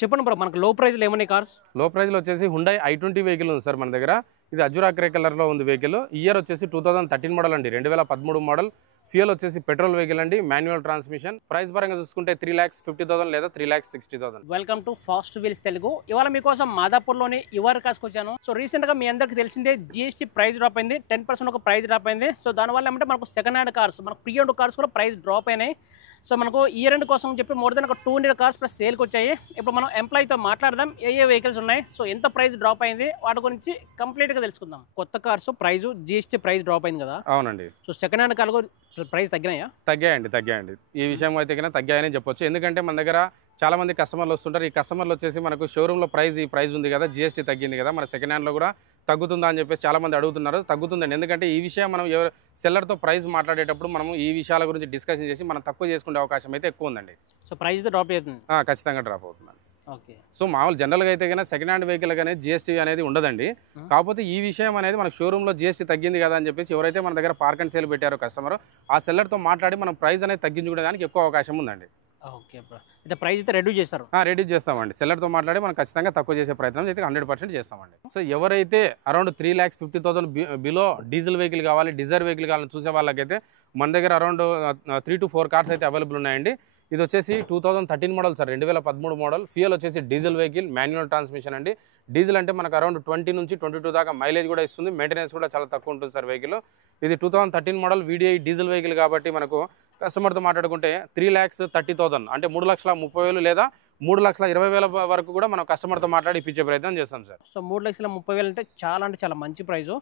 చెప్పండి బ్రో, మనకు లో ప్రైస్లో ఏమున్నాయి కార్స్? లో ప్రైస్లో వచ్చేసి హుండై i20 వెహికల్ ఉంది సార్ మన దగ్గర. ఇది అజురా గ్రే కలర్లో ఉంది వెహికల్. ఇయర్ వచ్చేసి 2013 మోడల్ అండి, 2013 మోడల్. ఫ్యూయల్ వచ్చేసి పెట్రోల్ వెహికల్ అండి, మాన్యువల్ ట్రాన్స్మిషన్. ప్రైస్ పరంగా చూసుకుంటే 3,50,000 లేదా 3,60,000. Welcome to fast wheels Telugu. ఇవాళ మీకోసం మాదాపూర్లోని యువర్ కార్స్కి వచ్చాను. సో రీసెంట్గా మీ అందరికీ తెలిసిందే GST ప్రైస్ డ్రాప్ అయింది, 10% ఒక ప్రైస్ డ్రాప్ అయింది. సో దానివల్ల ఏమంటే మనకు సెకండ్ హ్యాండ్ కార్స్, మనకు ప్రీ ఓన్డ్ కార్స్ కూడా ప్రైస్ డ్రాప్ అయినాయి. సో మనకు ఇయర్ ఎండ్ కోసం చెప్పి మోర్ దెన్ ఒక 200 కార్స్ ప్లస్ సేల్కి వచ్చాయి. ఇప్పుడు మనం ఎంప్లాయీతో మాట్లాడదాం ఏ వెహికల్స్ ఉన్నాయి, సో ఎంత ప్రైస్ డ్రాప్ అయింది, వాటి గురించి కంప్లీట్గా తెలుసుకుందాం. కొత్త cars price GST price drop అయింది కదా? అవునండి. సో సెకండ్ హ్యాండ్ కార్లు ప్రైస్ తగ్గినాయా? తగ్గాయండి. ఈ విషయం అయితే తగ్గాయని చెప్పొచ్చు. ఎందుకంటే మన దగ్గర చాలా మంది కస్టమర్లు వస్తుంటారు. ఈ కస్టమర్లు వచ్చేసి మనకు షోరూంలో ఈ ప్రైస్ ఉంది కదా, GST తగ్గింది కదా, మన సెకండ్ హ్యాండ్లో కూడా తగ్గుతుందా అని చెప్పేసి చాలా మంది అడుగుతున్నారు. తగ్గుతుందండి. ఎందుకంటే ఈ విషయం మనం సెల్లర్తో ప్రైస్ మాట్లాడేటప్పుడు మనం ఈ విషయాల గురించి డిస్కషన్ చేసి మనం తక్కువ చేసుకునే అవకాశం అయితే ఎక్కువ ఉందండి. సో ప్రైస్ డ్రాప్ అవుతుంది? ఖచ్చితంగా డ్రాప్ అవుతుందండి. ఓకే. సో మామూలు జనరల్గా అయితే కన్నా సెకండ్ హ్యాండ్ వెహికల్ కానీ GST అనేది ఉండదండి. కాకపోతే ఈ విషయం అనేది మనకు షోరూంలో GST తగ్గింది కదా అని చెప్పేసి ఎవరైతే మన దగ్గర పార్క్ అండ్ సేల్ పెట్టారో కస్టమర్, ఆ సెల్లర్తో మాట్లాడి మనం ప్రైస్ అనేది తగ్గించుకోవడానికి ఎక్కువ అవకాశం ఉందండి. ఓకే బ్రో, అయితే ప్రైస్ అయితే రెడ్యూస్ చేస్తారు? రెడ్యూస్ చేస్తామండి. సెల్లర్తో మాట్లాడి మనం ఖచ్చితంగా తక్కువ చేసే ప్రయత్నం అయితే 100% చేస్తామండి. సో ఎవరైతే అరౌండ్ 3,50,000 బిలో డీజిల్ వెహికల్ కావాలి, డిజైర్ వెహికల్ కావాలని చూసే వాళ్ళకైతే మన దగ్గర అరౌండ్ 3 to 4 కార్స్ అయితే అవైలబుల్ ఉన్నాయండి. ఇది వచ్చేసి 2013 మోడల్ సార్, 2013 మోడల్. ఫ్యూయల్ వచ్చేసి డీజిల్ వెహికల్, మాన్యువల్ ట్రాన్స్మిషన్ అండి. డీజిల్ అంటే మనకు అరౌండ్ 20 నుంచి 22 దాకా మైలేజ్ కూడా ఇస్తుంది. మెయింటెనెన్స్ కూడా చాలా తక్కువ ఉంటుంది సార్ వెహికల్. ఇది 2013 మోడల్ VDI డీజిల్ వెహికల్ కాబట్టి మనకు కస్టమర్తో మాట్లాడుకుంటే 3,30,000 అంటే 3,30,000 లేదా 3,20,000 వరకు కూడా మనం కస్టమర్తో మాట్లాడి ఇప్పించే ప్రయత్నం చేస్తాం సార్. సో 3,30,000 అంటే చాలా మంచి ప్రైస్.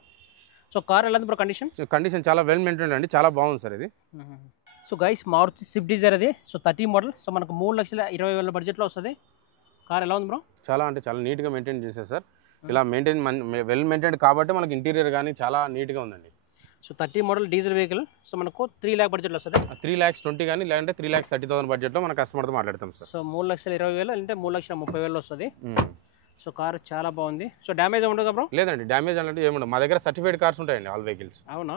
సో కార్ ఎలా ఉంది బ్రో కండిషన్? కండిషన్ చాలా వెల్ మెయింటైన్ అండి, చాలా బాగుంది సార్ ఇది. So guys, Maruti Swift Dzire అది. So 30 model. సో మనకు 3,20,000 బడ్జెట్లో వస్తుంది. కార్ ఎలా ఉంది బ్రో? చాలా నీట్గా మెయింటైన్ చేశారు సార్. ఇలా వెల్ మెయింటైన్ కాబట్టి మనకి ఇంటీరియర్ కానీ చాలా నీట్గా ఉందండి. So 30 model diesel vehicle. So మనకు 3 lakh బడ్జెట్లో వస్తుంది. 3,20,000 కానీ లేదంటే 3,30,000 బడ్జెట్లో మన కస్టమర్తో మాట్లాడతాం సార్. సో 3,20,000 అంటే 3,30,000 వస్తుంది. సో కార్ చాలా బాగుంది. సో డ్యామేజ్ ఉండదు బ్రో? లేదండి, డ్యామేజ్ అంటే ఏముండదు. మా దగ్గర సర్టిఫైడ్ కార్స్ ఉంటాయండి, ఆల్ వెహికల్స్. అవునా?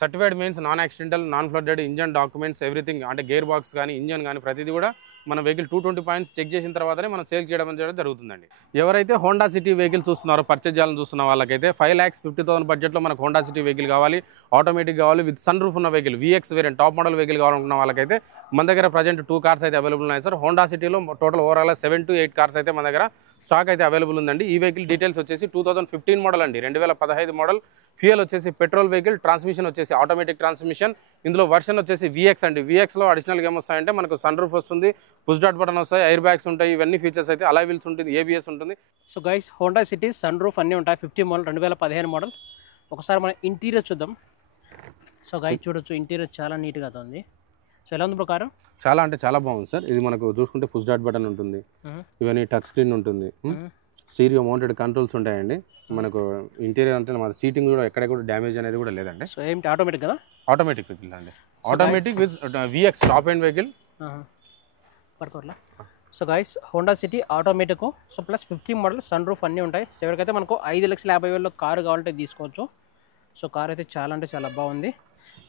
Certified means non accidental, non flooded, engine documents everything, అంటే గేర్ బాక్స్ కానీ ఇంజన్ కానీ ప్రతిదీ కూడా మన వెహికల్ 220 పాయింట్స్ చెక్ చేసిన తర్వాతనే మనం సేల్ చేయడం జరుగుతుందండి. ఎవరైతే హోండా సిటీ వెహికల్ చూస్తున్నారో, పర్చేజ్ చేయాలని చూస్తున్న వాళ్ళకైతే 5,50,000 బడ్జెట్లో మనకు హోండా సిటీ వెహికల్ కావాలి, ఆటోమేటిక్ కావాలి, విత్ సన్ రూఫ్ ఉన్న vehicle, VX variant top model vehicle కావాలనుకున్న వాళ్ళకైతే మన దగ్గర ప్రజెంట్ 2 కార్స్ అయితే అవైలబుల్ ఉన్నాయి సార్. హోండా సిటీలో టోటల్ ఓవరాల్ 7 to 8 కార్స్ అయితే మన దగ్గర స్టాక్ అయితే అవైలబుల్ ఉందండి. ఈ వెహికల్ డీటెయిల్స్ వచ్చేసి 2015 మోడల్ అండి, 2015 మోడల్. ఫ్యూయల్ వచ్చేసి పెట్రోల్ వెహికల్, ట్రాన్స్మిషన్ వచ్చేసి ఆటోమేటిక్ ట్రాన్స్మిషన్. ఇందులో వర్షన్ వచ్చేసి VX అండి. VXలో అడిషనల్గా ఏమొస్తాయంటే మనకు సన్ రూఫ్ వస్తుంది, పుష్ డాట్ బటన్ వస్తాయి, ఎయిర్ బ్యాగ్స్ ఉంటాయి, ఇవన్నీ ఫీచర్స్ అయితే. అలా వీల్స్ ఉంటుంది, ABS ఉంటుంది. So guys, Honda City sun roof అన్నీ ఉంటాయి. 50 మోడల్, 2015 మోడల్. ఒకసారి మన ఇంటీరియర్ చూద్దాం. సో గైస్ చూడొచ్చు, ఇంటీరియర్ చాలా నీట్గా ఉంది. సో ఎలా ఉంది బ్రో కారు? చాలా బాగుంది సార్. ఇది మనకు చూసుకుంటే పుష్ డాట్ బటన్ ఉంటుంది, ఇవన్నీ టచ్ స్క్రీన్ ఉంటుంది, స్టీరియో మౌంటెడ్ కంట్రోల్స్ ఉంటాయండి. మనకు ఇంటీరియర్ అంటే మన సీటింగ్ కూడా ఎక్కడ కూడా డ్యామేజ్ అనేది కూడా లేదండి. సో ఏంటి ఆటోమేటిక్ కదా? ఆటోమేటిక్ వెహికల్ అండి, automatic with VX top end vehicle. పడుకోర్లా. So guys, Honda City automatic. So plus 50 model, sun roof అన్నీ ఉంటాయి. సో ఎవరికైతే మనకు 5,50,000 కారు కావాలంటే తీసుకోవచ్చు. సో కార్ అయితే చాలా బాగుంది.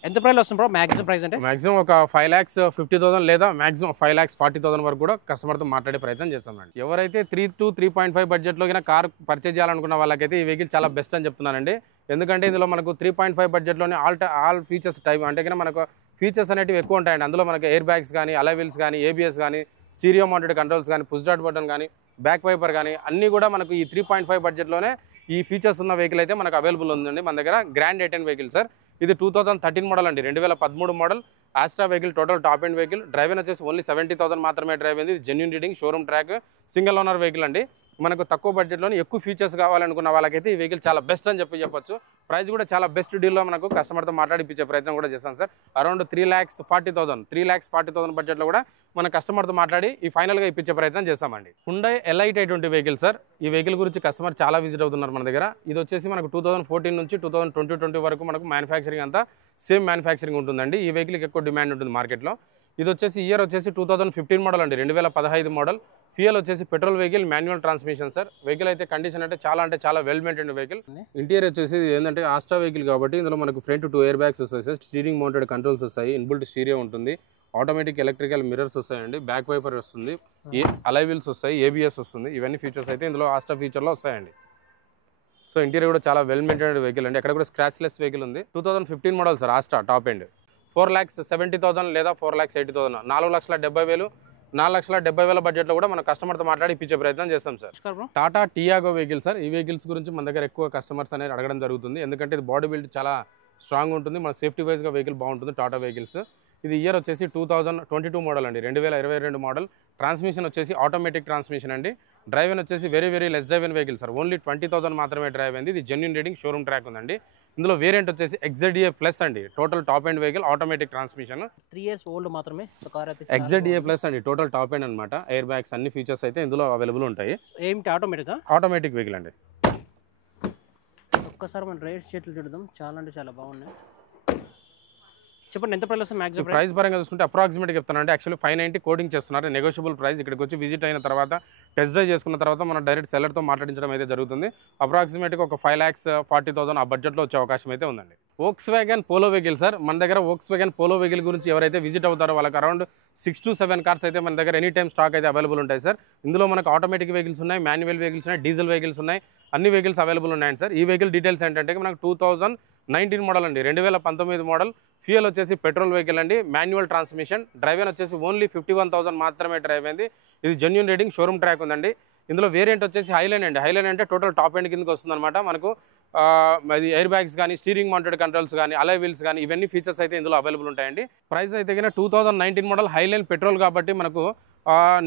ఎంత ప్రైస్ వస్తుంది బ్రో మ్యాక్సిమం ప్రైస్? అంటే మ్యాక్సిమం ఒక 5,50,000 లేదా మ్యాక్సిమం 5,40,000 వరకు కూడా కస్టమర్తో మాట్లాడే ప్రయత్నం చేస్తామండి. ఎవరైతే 3 to 3.5 బడ్జెట్లో కార్ పర్చేజ్ చేయాలనుకున్న వాళ్ళకైతే ఈ వెహికల్ చాలా బెస్ట్ అని చెప్తున్నానండి. ఎందుకంటే ఇందులో మనకు 3.5 బడ్జెట్లోనే ఆల్ ఫీచర్స్ టైప్ అంటే మనకు ఫీచర్స్ అనేవి ఎక్కువ ఉంటాయండి. అందులో మనకు ఎయిర్ బ్యాగ్స్ కానీ, అలా వీల్స్ కానీ, ABS కానీ, స్టీరియో మౌంటెడ్ కంట్రోల్స్ కానీ, పుష్ డాట్ బటన్ కానీ, బ్యాక్ వైపర్ కానీ అన్నీ కూడా మనకు ఈ 3.5 బడ్జెట్లోనే ఈ ఫీచర్స్ ఉన్న వెహికల్ అయితే మనకు అవైలబుల్ ఉందండి మన దగ్గర. Grand A10 vehicle sir. ఇది 2013 మోడల్ అండి, 2013 model. Astra vehicle, total top end vehicle. Drive వచ్చేసి ఓన్లీ 70,000 మాత్రమే డ్రైవ్ అయింది. Genuine reading, showroom track, single owner vehicle అండి. మనకు తక్కువ బడ్జెట్లోనే ఎక్కువ ఫీచర్స్ కావాలనుకున్న వాళ్ళకైతే ఈ వెహికల్ చాలా బెస్ట్ అని చెప్పొచ్చు. ప్రైస్ కూడా చాలా బెస్ట్ డీల్లో మనకు కస్టమర్తో మాట్లాడిపించే ప్రయత్నం కూడా చేస్తాం సార్. అరౌండ్ 3,40,000 బడ్జెట్లో కూడా మన కస్టమర్తో మాట్లాడి ఈ ఫైనల్గా ఇప్పించే ప్రయత్నం చేస్తామండి. Hyundai Elite i20 vehicle sir. ఈ వెహికల్ గురించి కస్టమర్ చాలా విజిట్ అవుతున్నారు మన దగ్గర. ఇది వచ్చేసి మనకు 2014 నుంచి 2020 వరకు మనకు మ్యానుఫ్యాక్చరింగ్ అంతా సేమ్ మ్యానుఫ్యాక్చరింగ్ ఉంటుందండి. ఈ వెహికల్కి ఎక్కువ డిమాండ్ ఉంటుంది మార్కెట్లో. ఇది వచ్చేసి ఇయర్ వచ్చేసి 2015 మోడల్ అండి, 2015 మోడల్. ఫ్యూయల్ వచ్చేసి petrol vehicle, manual transmission sir. Vehicle అయితే కండిషన్ అంటే చాలా వెల్ మెయింటైన్ వెహికల్. ఇంటీరియర్ వచ్చేసి ఏంటంటే ఆస్ట్రా వెహికల్ కాబట్టి ఇందులో మనకు ఫ్రంట్ 2 ఎయిర్ బ్యాగ్స్ వస్తాయి సార్. స్టీరింగ్ మౌంటెడ్ కంట్రోల్స్ వస్తాయి, ఇన్బుల్ట్ స్టీరియో ఉంటుంది, ఆటోమేటిక్ ఎలక్ట్రికల్ మిర్రర్స్ వస్తాయండి, బ్యాక్ వైపర్ వస్తుంది, అలై వీల్స్ వస్తాయి, ఏబిఎస్ వస్తుంది. ఇవన్నీ ఫీచర్స్ అయితే ఇందులో ఆస్టా ఫీచర్లో వస్తాయండి. సో ఇంటీరియర్ కూడా చాలా వెల్ మెయింటైన్డ్ వెహికల్ అండి. అక్కడ కూడా స్క్రాచ్లెస్ వెహికల్ ఉంది. 2015 model sir Asta top end. 4,70,000 లేదా 4,80,000, 4,70,000, 4,70,000 బడ్జెట్లో కూడా మన కస్టమర్తో మాట్లాడి ఇప్పించే ప్రయత్నం చేస్తాం sir. Tata Tiago vehicle sir. ఈ వెహికల్స్ గురించి మన దగ్గర ఎక్కువ కస్టమర్స్ అనేది అడగడం జరుగుతుంది. ఎందుకంటే ఇది బాడీ బిల్డ్ చాలా స్ట్రాంగ్ ఉంటుంది, మన సేఫ్టీ వైజ్గా వెహికల్ బాగుంటుంది టాటా వెహికల్స్. ఇది ఇయర్ వచ్చేసి 2022 మోడల్ అండి, 2022 మోడల్. ట్రాన్స్మిషన్ వచ్చేసి ఆటోమేటిక్ ట్రాన్స్మిషన్ అండి. డ్రైవ్ వచ్చేసి very less drive vehicle sir. Only 20,000 మాత్రమే డ్రైవ్ అయింది. ఇది జెన్యూన్ రీడింగ్, షోరూమ్ ట్రాక్ ఉందండి. ఇందులో వేరియంట్ వచ్చేసి XZDA ప్లస్ అండి. Total top end vehicle, automatic transmission, 3 years old మాత్రమే. సో కార్ అయితే XZDA ప్లస్ అండి, టోటల్ టాప్ ఎండ్ అనమాట. ఎయిర్ బ్యాగ్స్ అన్ని ఫీచర్స్ అయితే ఇందులో అవైలబుల్ ఉంటాయి. ఏమిటి ఆటోమేటిక్ వెహికల్ అండి. ఒక్కసారి మనం రేట్ షీట్లు చూద్దాం. చాలా అంటే చాలా బాగున్నాయి. చెప్పండి ఎంత ప్రైస్ వస్తుంది మ్యాక్సిమం? ప్రైస్ పరంగా చూసుకుంటే అప్రాక్సిమేట్గా చెప్తానంటే యాక్చువల్లీ 590 కోడింగ్ చేస్తున్నారు. Negotiable price. ఇక్కడికి వచ్చి విజిట్ అయిన తర్వాత టెస్ట్ డ్రైవ్ చేసుకున్న తర్వాత మనం డైరెక్ట్ సెల్లర్తో మాట్లాడించడం అయితే జరుగుతుంది. అప్రాక్సిమేట్గా ఒక 5,40,000 ఆ బడ్జెట్లో వచ్చే అవకాశం అయితే ఉందండి. Volkswagen polo vehicle sir. మన దగ్గర Volkswagen పోలో వెహికల్ గురించి ఎవరైతే విజిట్ అవుతారో వాళ్ళకి అరౌండ్ 6 to 7 కార్స్ అయితే మన దగ్గర ఎనీ టైమ్ స్టాక్ అయితే అవైలబుల్ ఉంటాయి సార్. ఇందులో మనకు ఆటోమేటిక్ వెహికల్స్ ఉన్నాయి, మాన్యువల్ వెహికల్స్ ఉన్నాయి, డీజిల్ వెహికల్స్ ఉన్నాయి, అన్ని వెహికల్స్ అవైలబుల్ ఉన్నాయండి సార్. ఈ వెహికల్ డీటెయిల్స్ ఏంటంటే మనకు 2019 మోడల్ అండి, 2019 మోడల్. ఫ్యూయల్ వచ్చేసి పెట్రోల్ వెహికల్ అండి, మాన్యువల్ ట్రాన్స్మిషన్. డ్రైవ్ వచ్చేసి ఓన్లీ 51,000 మాత్రమే డ్రైవ్ అయింది. ఇది జెన్యూన్ రీడింగ్, షోరూమ్ ట్రాక్ ఉందండి. ఇందులో వేరియంట్ వచ్చేసి హైలైన్ అండి. హైలైన్ అంటే టోటల్ టాప్ ఎండ్ కిందకి వస్తుంది అనమాట. మనకు అది ఎయిర్ బ్యాగ్స్ కానీ, స్టీరింగ్ మౌంటెడ్ కంట్రోల్స్ కానీ, అలై వీల్స్ కానీ, ఇవన్నీ ఫీచర్స్ అయితే ఇందులో అవైలబుల్ ఉంటాయండి. ప్రైస్ అయితే కన్నా 2019 మోడల్ హైలైన్ పెట్రోల్ కాబట్టి మనకు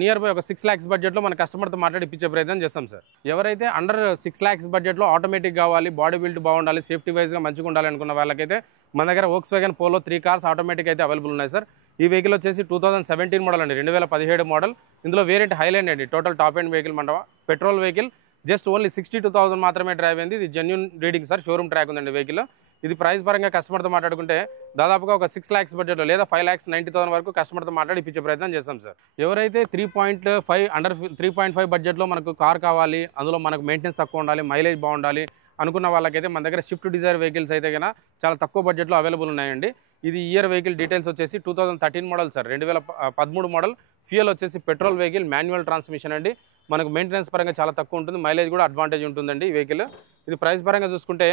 నియర్ బై ఒక 6 lakhs బడ్జెట్లో మన కస్టమర్తో మాట్లాడి ఇప్పించే ప్రయత్నం చేస్తాం సార్. ఎవరైతే అండర్ 6 lakhs బడ్జెట్లో ఆటోమేటిక్ కావాలి, బాడీ బిల్డ్ బాగుండాలి, సేఫ్టీ వైజ్గా మంచిగా ఉండాలి అనుకున్న వాళ్ళకైతే మన దగ్గర Volkswagen పోలో 3 కార్స్ ఆటోమేటిక్ అయితే అవైలబుల్ ఉన్నాయి సార్. ఈ వెహికల్ వచ్చేసి 2017 మోడల్ అండి, 2017 మోడల్. ఇందులో వేరియంట్ హైలైన్ అండి, టోటల్ టాప్ ఎండ్ వెహికల్ మన పెట్రోల్ వెహికల్. జస్ట్ ఓన్లీ 62,000 మాత్రమే డ్రైవ్ అయింది. ఇది genuine reading sir, showroom track ఉందండి వెహికల్. ఇది ప్రైస్ పరంగా కస్టమర్తో మాట్లాడుకుంటే దాదాపుగా ఒక 6 lakhs బడ్జెట్లో లేదా 5,90,000 వరకు కస్టమర్తో మాట్లాడి ఇప్పించే ప్రయత్నం చేస్తాం సార్. ఎవరైతే 3.5 అండర్ 3.5 బడ్జెట్లో మనకు కార్ కావాలి, అందులో మనకు మెయింటెనెన్స్ తక్కువ ఉండాలి, మైలేజ్ బాగుండాలి అనుకున్న వాళ్ళకైతే మన దగ్గర స్విఫ్ట్ డిజైర్ వెహికల్స్ అయితే కన్నా చాలా తక్కువ బడ్జెట్లో అవైలబుల్ ఉన్నాయండి. ఇది ఇయర్ వెహికల్ డీటెయిల్స్ వచ్చేసి 2013 మోడల్ సార్, 2013 మోడల్. ఫ్యూయల్ వచ్చేసి పెట్రోల్ వెహికల్, మాన్యువల్ ట్రాన్స్మిషన్ అండి. మనకు మెయింటెనెన్స్ పరంగా చాలా తక్కువ ఉంటుంది, మైలేజ్ కూడా అడ్వాంటేజ్ ఉంటుందండి ఈ వెహికల్. ఇది ప్రైస్ పరంగా చూసుకుంటే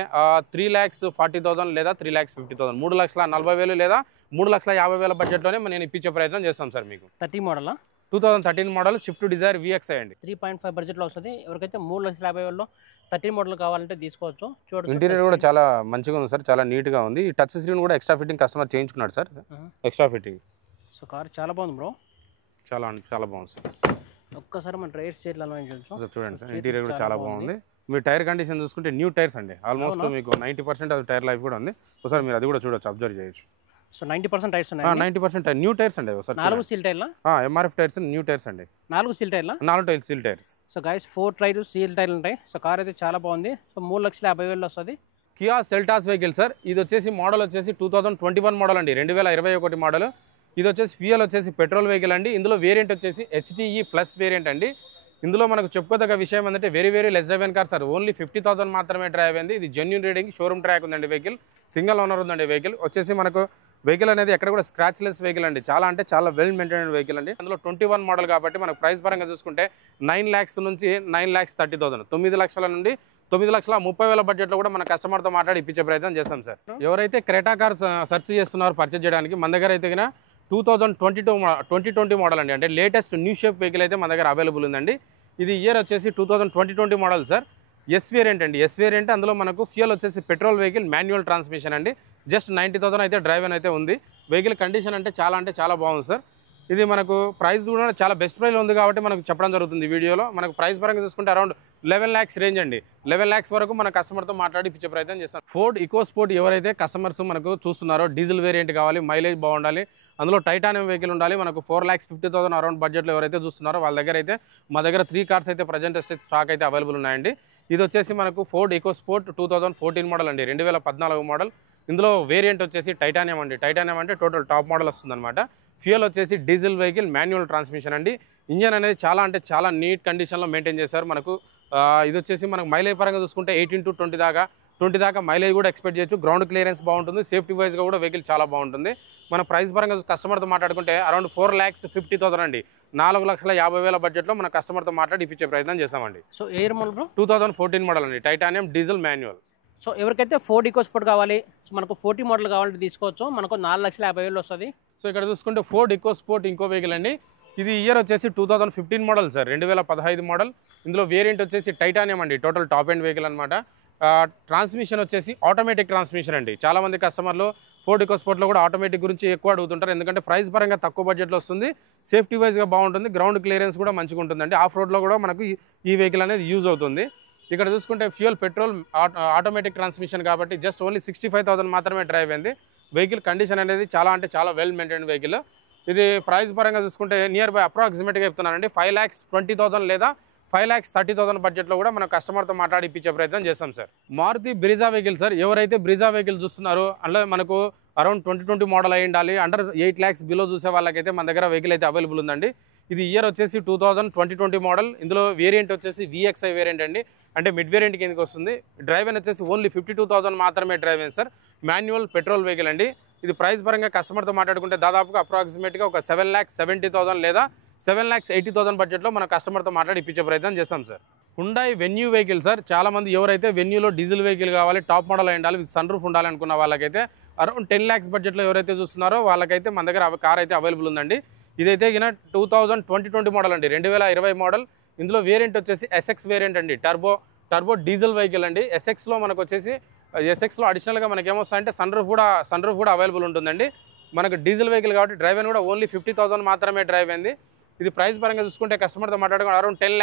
3,40,000 లేదా 3,50,000, 3,40,000 లేదా 3,50,000 బడ్జెట్లోనే నేను ఇప్పించే ప్రయత్నం చేస్తాం సార్. మీకు 30 model 2013 model Swift Dzire VXi అండి. 3.5 బడ్జెట్లో వస్తుంది. ఎవరికైతే 3,50,000లో 30 మోడల్ కావాలంటే తీసుకోవచ్చు. చూడండి ఇంటీరియర్ కూడా చాలా మంచిగా ఉంది సార్, చాలా నీట్గా ఉంది. ఈ టచ్ స్క్రీన్ కూడా ఎక్స్ట్రా ఫిట్టింగ్ కస్టమర్ చేయించుకున్నాడు sir, extra fitting. So car చాలా బాగుంది బ్రో, చాలా బాగుంది సార్. ఒక్కసారి మన టైర్ స్టేట్లలో సార్ చూడండి సార్, ఇంటీరియర్ కూడా చాలా బాగుంది. మీరు టైర్ కండిషన్ చూసుకుంటే న్యూ టైర్స్ అండి, ఆల్మోస్ట్ మీకు 90% అది టైర్ లైఫ్ కూడా ఉంది. ఒకసారి మీరు అది కూడా చూడొచ్చు, అబ్జర్వ్ చేయొచ్చు. సో 90% టైర్స్ ఉన్నాయి, 90% న్యూ టైర్స్ అండి. ఒకసారి 4 సీల్ టైర్లా? MRF టైర్స్ న్యూ టైర్స్ అండి. 4 సీల్ టైర్లా? 4 సీల్ టైర్స్. సో గైస్ 4 టైర్లు సీల్ టైర్లు ఉంటాయి. సో కార్ అయితే చాలా బాగుంది. సో 3,50,000 వస్తుంది. Kia Seltos vehicle sir. ఇది వచ్చేసి మోడల్ వచ్చేసి 2021 మోడల్ అండి, 2021 మోడల్. ఇది వచ్చేసి ఫ్యూయల్ వచ్చేసి పెట్రోల్ వెహికల్ అండి. ఇందులో వేరియంట్ వచ్చేసి HTE ప్లస్ వేరియంట్ అండి. ఇందులో మనకు చెప్పుకోదగ్గ విషయం ఏంటంటే very less drive car sir. Only 50,000 మాత్రమే డ్రైవ్ అయింది. ఇది జెన్యూన్ రీడింగ్, షోరూమ్ ట్రాక్ ఉందండి వెహికల్. సింగిల్ ఓనర్ ఉందండి వెహికల్. వచ్చేసి మనకు వెహికల్ అనేది ఎక్కడ కూడా స్క్రాచ్లెస్ వెహికల్ అండి. చాలా అంటే చాలా వెల్ మెయింటైన్డ్ వెహికల్ అండి. అందులో 21 మోడల్ కాబట్టి మనకు ప్రైస్ పరంగా చూసుకుంటే 9 lakhs నుంచి 9,30,000, 9 లక్షల నుండి 9,30,000 బడ్జెట్లో కూడా మన కస్టమర్తో మాట్లాడి ఇప్పించే ప్రయత్నం చేస్తాం సార్. ఎవరైతే క్రెటా కార్ సెర్చ్ చేస్తున్నారో పర్చేజ్ చేయడానికి మన దగ్గర అయితే 2020 మోడల్ అండి, అంటే లేటెస్ట్ న్యూ షేప్ వెహికల్ అయితే మన దగ్గర అవైలబుల్ ఉందండి. ఇది ఇయర్ వచ్చేసి 2020 మోడల్ సార్. ఎస్ వేరియంట్ అండి, ఎస్ వేరియంట్. అందులో మనకు ఫ్యూయల్ వచ్చేసి పెట్రోల్ వెహికల్, మాన్యువల్ ట్రాన్స్మిషన్ అండి. జస్ట్ 90,000 అయితే డ్రైవ్ అయితే ఉంది. వెహికల్ కండిషన్ అంటే చాలా బాగుంది సార్. ఇది మనకు ప్రైస్ కూడా చాలా బెస్ట్ ప్రైస్ ఉంది కాబట్టి మనకు చెప్పడం జరుగుతుంది ఈ వీడియోలో. మనకు ప్రైస్ పరంగా చూసుకుంటే అరౌండ్ 11 lakhs రేంజ్ అండి. 11 lakhs వరకు మన కస్టమర్తో మాట్లాడి ఇచ్చే ప్రయత్నం చేస్తాం. ఫోర్డ్ ఇకో స్పోర్ట్ ఎవరైతే కస్టమర్స్ మనకు చూస్తున్నారో, డీజిల్ వేరియంట్ కావాలి, మైలేజ్ బాగుండాలి, అందులో టైటానియం వెహికల్ ఉండాలి, మనకు 4,50,000 అరౌండ్ బడ్జెట్లో ఎవరైతే చూస్తున్నారో వాళ్ళ దగ్గర అయితే మా దగ్గర 3 కార్స్ అయితే ప్రజెంట్ స్టాక్ అయితే అవైలబుల్ ఉన్నాయండి. ఇది వచ్చేసి మనకు ఫోర్డ్ ఇకో స్పోర్ట్ 2014 మోడల్ అండి, 2014 మోడల్. ఇందులో వేరియంట్ వచ్చేసి టైటానియం అండి. టైటానియం అంటే టోటల్ టాప్ మోడల్ వస్తుందన్నమాట. ఫ్యూయల్ వచ్చేసి డీజిల్ వెహికల్, మాన్యువల్ ట్రాన్స్మిషన్ అండి. ఇంజన్ అనేది చాలా నీట్ కండిషన్లో మెయింటైన్ చేశారు. మనకు ఇది వచ్చేసి మనకు మైలేజ్ పరంగా చూసుకుంటే 18 to 20 దాకా 20 దాకా మైలేజ్ కూడా ఎక్స్పెక్ట్ చేయొచ్చు. గ్రౌండ్ క్లియరెన్స్ బాగుంటుంది, సేఫ్టీ వైజ్గా కూడా వెహికల్ చాలా బాగుంటుంది. మన ప్రైస్ పరంగా కస్టమర్తో మాట్లాడుకుంటే అరౌండ్ 4,50,000 అండి, 4,50,000 బడ్జెట్లో మన కస్టమర్తో మాట్లాడి ఇప్పించే ప్రయత్నం చేస్తామండి. So air model bro 2014 model అండి, టైటానియం డీజిల్ మాన్యువల్. సో ఎవరికైతే 4 EcoSport కావాలి, సో మనకు 40 మోడల్ కావాలంటే తీసుకోవచ్చు. మనకు 4,50,000 వస్తుంది. సో ఇక్కడ చూసుకుంటే ఫోర్డ్ EcoSport ఇంకో వెహికల్ అండి. ఇది ఇయర్ వచ్చేసి 2015 మోడల్ సార్, 2015 మోడల్. ఇందులో వేరియంట్ వచ్చేసి టైటానియం అండి, టోటల్ టాప్ ఎండ్ వెహికల్ అనమాట. ట్రాన్స్మిషన్ వచ్చేసి ఆటోమేటిక్ ట్రాన్స్మిషన్ అండి. చాలామంది కస్టమర్లు ఫోర్డ్ EcoSportలో కూడా ఆటోమేటిక్ గురించి ఎక్కువ అడుగుతుంటారు, ఎందుకంటే ప్రైస్ పరంగా తక్కువ బడ్జెట్లో వస్తుంది, సేఫ్టీ వైజ్గా బాగుంటుంది, గ్రౌండ్ క్లియరెన్స్ కూడా మంచిగా ఉంటుందండి. ఆఫ్ రోడ్లో కూడా మనకు ఈ వెహికల్ అనేది యూజ్ అవుతుంది. ఇక్కడ చూసుకుంటే ఫ్యూయల్ పెట్రోల్ ఆటోమేటిక్ ట్రాన్స్మిషన్ కాబట్టి జస్ట్ ఓన్లీ 65,000 మాత్రమే డ్రైవ్ అయింది. వెహికల్ కండిషన్ అనేది చాలా అంటే చాలా వెల్ మెయింటైన్ వెహికల్. ఇది ప్రైస్ పరంగా చూసుకుంటే నియర్ బై అప్రాక్సిమేట్గా చెప్తున్నానండి 5,20,000 లేదా 5,30,000 బడ్జెట్లో కూడా మనం కస్టమర్తో మాట్లాడి ఇప్పించే ప్రయత్నం చేస్తాం sir. Maruti Brezza vehicle sir, ఎవరైతే బ్రిజా వెహికల్ చూస్తున్నారో అందులో మనకు అరౌండ్ 2020 మోడల్ అయి ఉండాలి, అండర్ 8 lakhs బిలో చూసే వాళ్ళకైతే మన దగ్గర వెహికల్ అయితే అవైలబుల్ ఉందండి. ఇది ఇయర్ వచ్చేసి 2020 మోడల్. ఇందులో వేరియంట్ వచ్చేసి VXI వేరియంట్ అండి, అంటే మిడ్ వేరియంట్ కిందకి వస్తుంది. డ్రైవ్ అయిన వచ్చేసి ఓన్లీ 52,000 మాత్రమే డ్రైవ్ అయింది సార్. మాన్యువల్ పెట్రోల్ వెహికల్ అండి. ఇది ప్రైస్ పరంగా కస్టమర్తో మాట్లాడుకుంటే దాదాపుగా అప్రాక్సిమేట్గా ఒక 7,70,000 లేదా 7,80,000 బడ్జెట్లో మన కస్టమర్తో మాట్లాడి ఇప్పించే ప్రయత్నం చేస్తాం sir. Hyundai venue vehicle sir, చాలామంది ఎవరైతే వెన్యూలో డీజిల్ వెహికల్ కావాలి, టాప్ మోడల్ అయి ఉండాలి, విత్ సన్ రూఫ్ ఉండాలి అనుకున్న వాళ్ళకైతే అరౌండ్ 10 lakhs బడ్జెట్లో ఎవరైతే చూస్తున్నారో వాళ్ళకైతే మన దగ్గర కార్ అయితే అవైలబుల్ ఉందండి. ఇదైతే ఇక 2020 మోడల్ అండి, 2020 మోడల్. ఇందులో వేరియంట్ వచ్చేసి SX వేరియంట్ అండి, టర్బో డీజిల్ వెహికల్ అండి. SXలో మనకు వచ్చేసి SXలో అడిషనల్గా మనకి ఏమొస్తాయంటే సన్ రూఫ్ కూడా అవైలబుల్ ఉంటుందండి. మనకు డీజిల్ వెహికల్ కాబట్టి డ్రైవ్ అయిన కూడా ఓన్లీ 50,000 మాత్రమే డ్రైవ్ అయింది. ఇది ప్రైస్ పరంగా చూసుకుంటే కస్టమర్తో మాట్లాడుకుని అరౌండ్ 10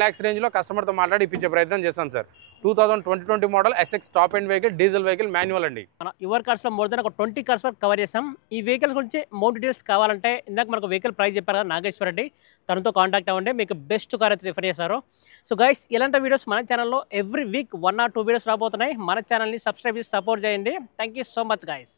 lakhs రేంజ్లో కస్టమర్తో మాట్లాడి ఇప్పించే ప్రయత్నం చేస్తాం sir. 2020 model SX top end vehicle, diesel vehicle, manual అండి. మన యువర్ కార్స్లో మోర్ దెన్ ఒక 20 కార్స్ వరకు కవర్ చేస్తాం. ఈ వెహికల్ గురించి మోర్ డీటెయిల్స్ కావాలంటే ఇందాక మనకు వెహికల్ ప్రైస్ చెప్పారు కదా నాగేశ్వర్ రెడ్డి, తనతో కాంటాక్ట్ అవ్వండి, మీకు బెస్ట్ కార్ అయితే రిఫర్ చేస్తారు. సో గైస్, ఇలాంటి వీడియోస్ మన ఛానల్లో ఎవ్రీ వీక్ 1 or 2 వీడియోస్ రాబోతున్నాయి. మన ఛానల్ని సబ్స్క్రైబ్ చేసి సపోర్ట్ చేయండి. Thank you so much guys.